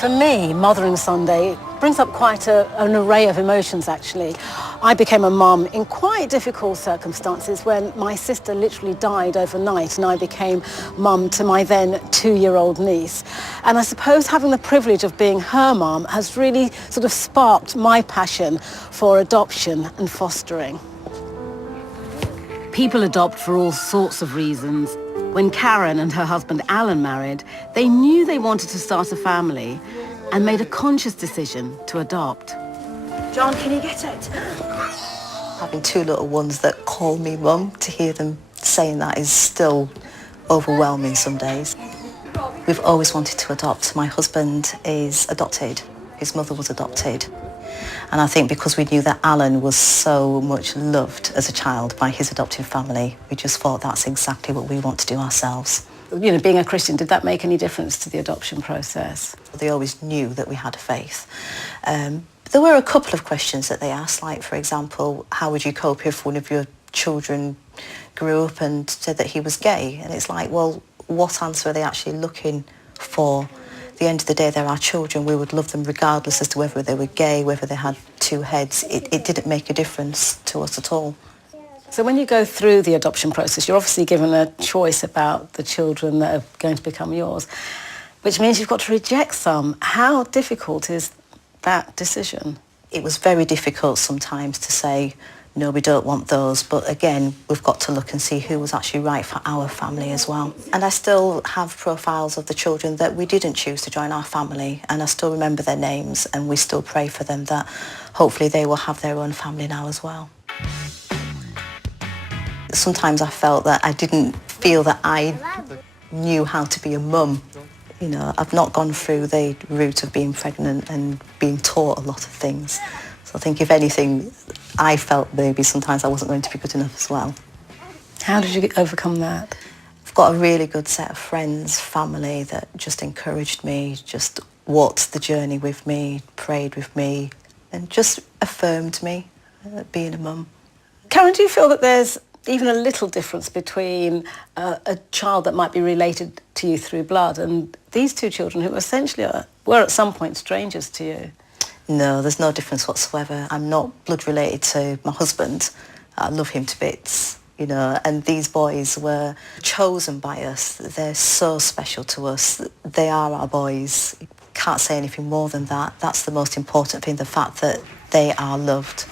For me, Mothering Sunday brings up quite an array of emotions, actually. I became a mum in quite difficult circumstances when my sister literally died overnight and I became mum to my then 2-year-old niece. And I suppose having the privilege of being her mum has really sort of sparked my passion for adoption and fostering. People adopt for all sorts of reasons. When Karen and her husband Alan married, they knew they wanted to start a family and made a conscious decision to adopt. John, can you get it? Having 2 little ones that call me mum, to hear them saying that is still overwhelming some days. We've always wanted to adopt. My husband is adopted. His mother was adopted. And I think because we knew that Alan was so much loved as a child by his adopted family, we just thought that's exactly what we want to do ourselves. You know, being a Christian, did that make any difference to the adoption process? They always knew that we had faith. There were a couple of questions that they asked, like, for example, how would you cope if one of your children grew up and said that he was gay? And it's like, well, what answer are they actually looking for? At the end of the day, they're our children. We would love them regardless as to whether they were gay, whether they had 2 heads. It didn't make a difference to us at all. So when you go through the adoption process, you're obviously given a choice about the children that are going to become yours, which means you've got to reject some. How difficult is that decision? It was very difficult sometimes to say, no, we don't want those. But again, we've got to look and see who was actually right for our family as well. And I still have profiles of the children that we didn't choose to join our family, and I still remember their names, and we still pray for them that hopefully they will have their own family now as well. Sometimes I felt that I didn't feel that I knew how to be a mum. You know, I've not gone through the route of being pregnant and being taught a lot of things. So I think, if anything, I felt maybe sometimes I wasn't going to be good enough as well. How did you overcome that? I've got a really good set of friends, family that just encouraged me, just walked the journey with me, prayed with me, and just affirmed me being a mum. Karen, do you feel that there's even a little difference between a child that might be related to you through blood and these 2 children who essentially were at some point strangers to you? No, there's no difference whatsoever. I'm not blood related to my husband. I love him to bits, you know, and these boys were chosen by us. They're so special to us. They are our boys. Can't say anything more than that. That's the most important thing, the fact that they are loved.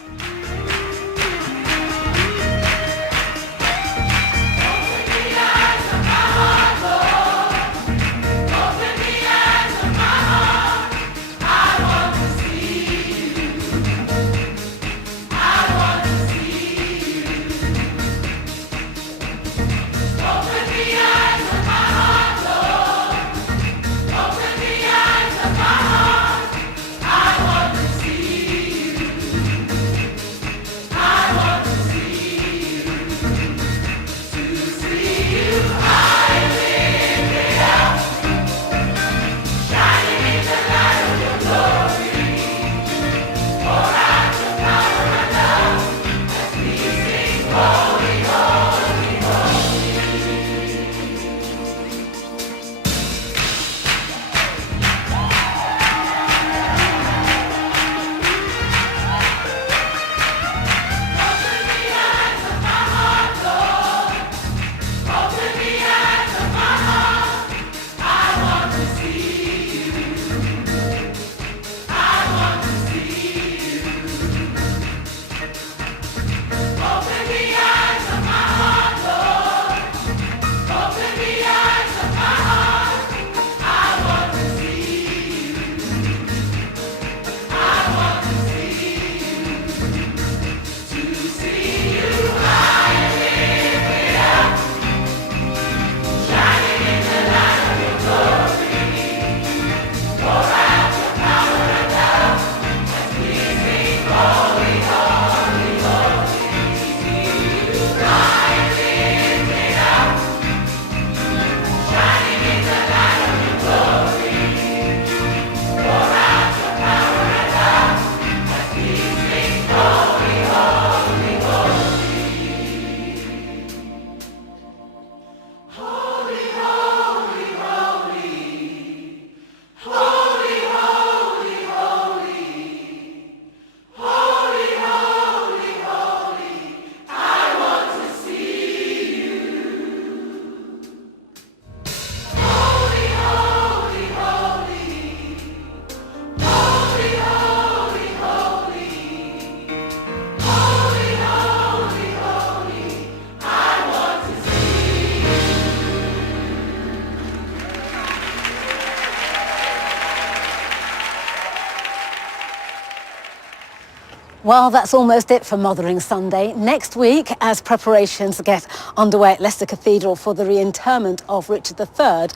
Well, that's almost it for Mothering Sunday. Next week, as preparations get underway at Leicester Cathedral for the reinterment of Richard III,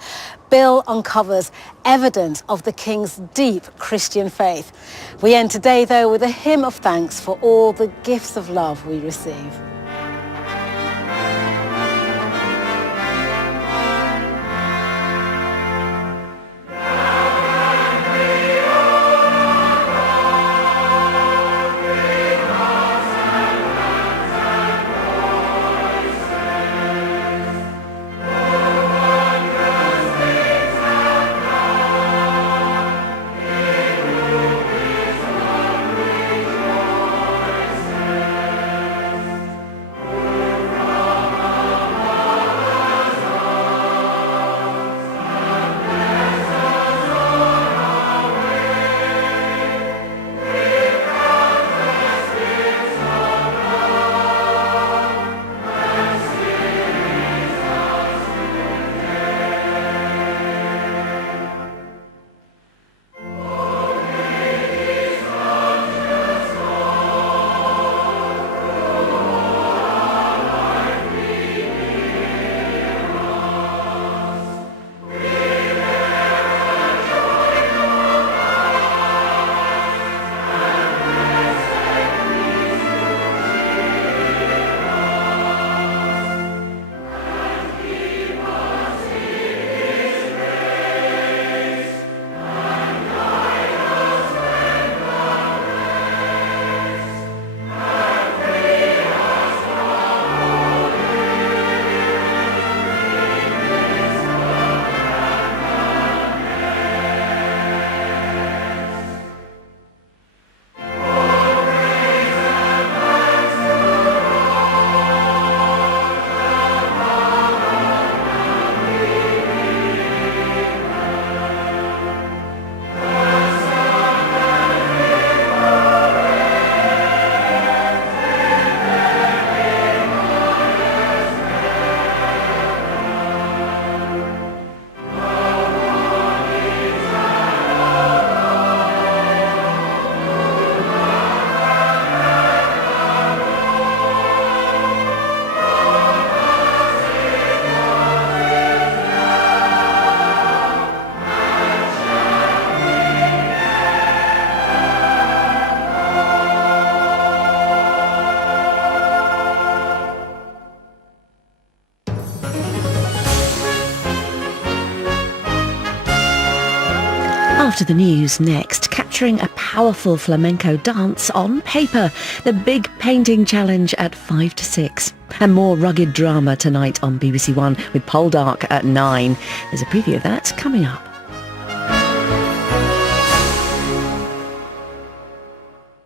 Bill uncovers evidence of the King's deep Christian faith. We end today, though, with a hymn of thanks for all the gifts of love we receive. After the news next, capturing a powerful flamenco dance on paper, the big painting challenge at 5 to 6. And more rugged drama tonight on BBC One with Poldark at 9. There's a preview of that coming up.